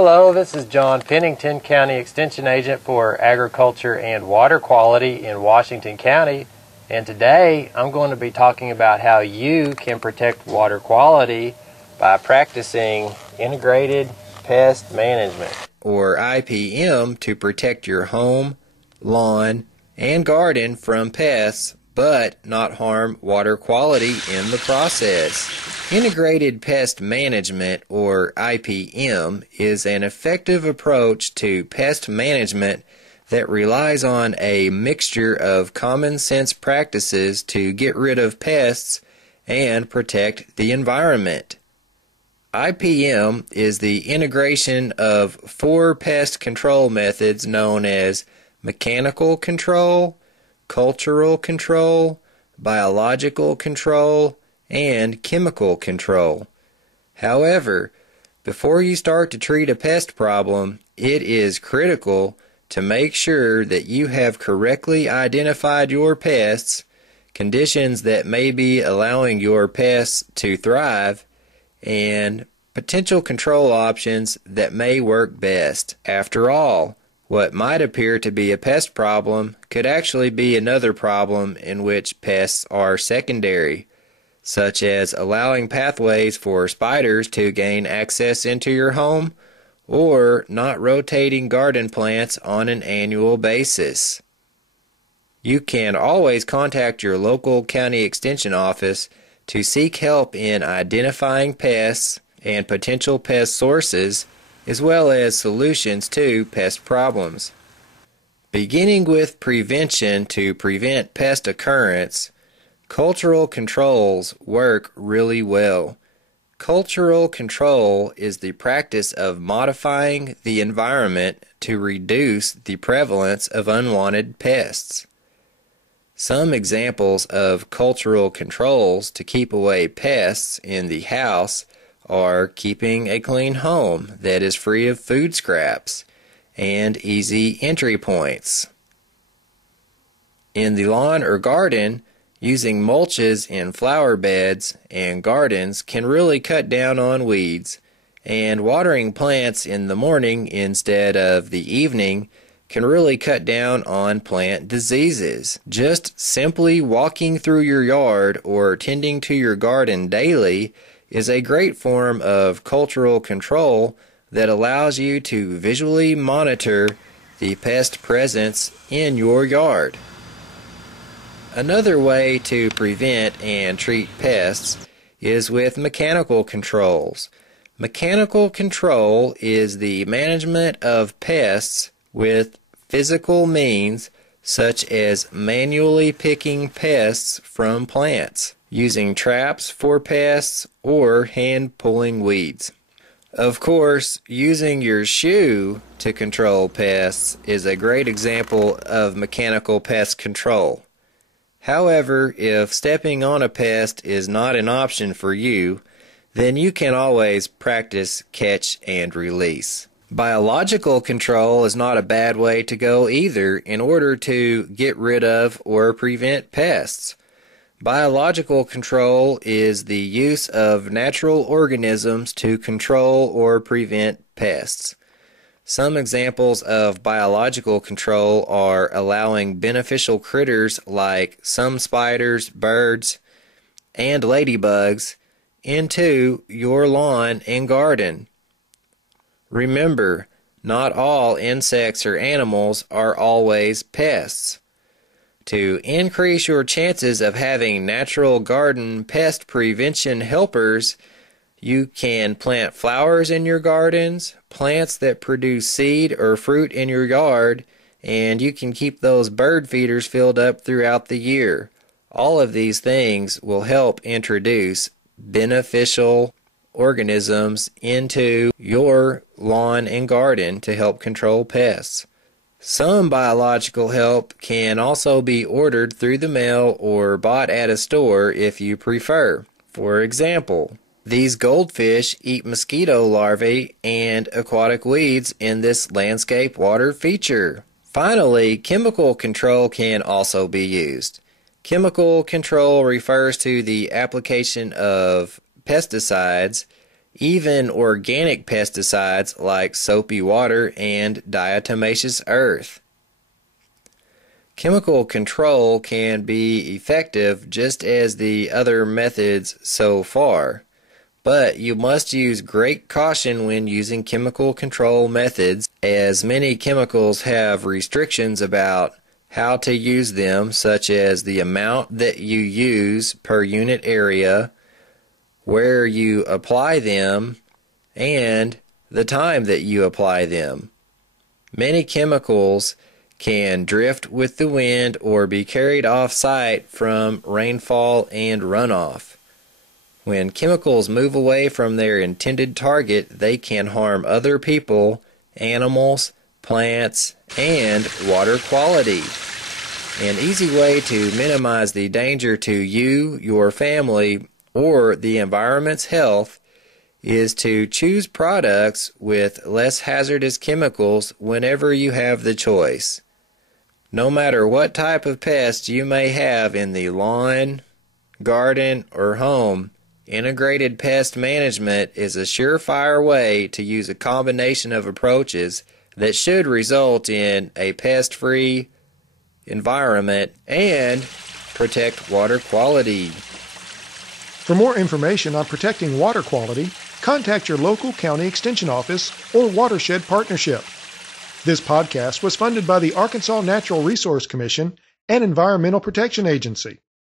Hello, this is John, Pennington County Extension Agent for Agriculture and Water Quality in Washington County, and today I'm going to be talking about how you can protect water quality by practicing integrated pest management, or IPM, to protect your home, lawn, and garden from pests, but not harm water quality in the process. Integrated pest management, or IPM, is an effective approach to pest management that relies on a mixture of common sense practices to get rid of pests and protect the environment. IPM is the integration of 4 pest control methods known as mechanical control, cultural control, biological control, and chemical control. However, before you start to treat a pest problem, it is critical to make sure that you have correctly identified your pests, conditions that may be allowing your pests to thrive, and potential control options that may work best. After all, what might appear to be a pest problem could actually be another problem in which pests are secondary, such as allowing pathways for spiders to gain access into your home, or not rotating garden plants on an annual basis. You can always contact your local county extension office to seek help in identifying pests and potential pest sources, as well as solutions to pest problems. Beginning with prevention to prevent pest occurrence, cultural controls work really well. Cultural control is the practice of modifying the environment to reduce the prevalence of unwanted pests. Some examples of cultural controls to keep away pests in the house are keeping a clean home that is free of food scraps and easy entry points. In the lawn or garden, using mulches in flower beds and gardens can really cut down on weeds, and watering plants in the morning instead of the evening can really cut down on plant diseases. Just simply walking through your yard or tending to your garden daily is a great form of cultural control that allows you to visually monitor the pest presence in your yard. Another way to prevent and treat pests is with mechanical controls. Mechanical control is the management of pests with physical means, such as manually picking pests from plants, using traps for pests, or hand pulling weeds. Of course, using your shoe to control pests is a great example of mechanical pest control. However, if stepping on a pest is not an option for you, then you can always practice catch and release. Biological control is not a bad way to go either in order to get rid of or prevent pests. Biological control is the use of natural organisms to control or prevent pests. Some examples of biological control are allowing beneficial critters like some spiders, birds, and ladybugs into your lawn and garden. Remember, not all insects or animals are always pests. To increase your chances of having natural garden pest prevention helpers, you can plant flowers in your gardens, plants that produce seed or fruit in your yard, and you can keep those bird feeders filled up throughout the year. All of these things will help introduce beneficial organisms into your lawn and garden to help control pests. Some biological help can also be ordered through the mail or bought at a store if you prefer. For example, these goldfish eat mosquito larvae and aquatic weeds in this landscape water feature. Finally, chemical control can also be used. Chemical control refers to the application of pesticides even organic pesticides like soapy water and diatomaceous earth. Chemical control can be effective just as the other methods so far, but you must use great caution when using chemical control methods, as many chemicals have restrictions about how to use them, such as the amount that you use per unit area, where you apply them, and the time that you apply them. Many chemicals can drift with the wind or be carried off-site from rainfall and runoff. When chemicals move away from their intended target, they can harm other people, animals, plants, and water quality. An easy way to minimize the danger to you, your family, or the environment's health is to choose products with less hazardous chemicals whenever you have the choice. No matter what type of pest you may have in the lawn, garden, or home, integrated pest management is a surefire way to use a combination of approaches that should result in a pest-free environment and protect water quality. For more information on protecting water quality, contact your local county extension office or watershed partnership. This podcast was funded by the Arkansas Natural Resource Commission and Environmental Protection Agency.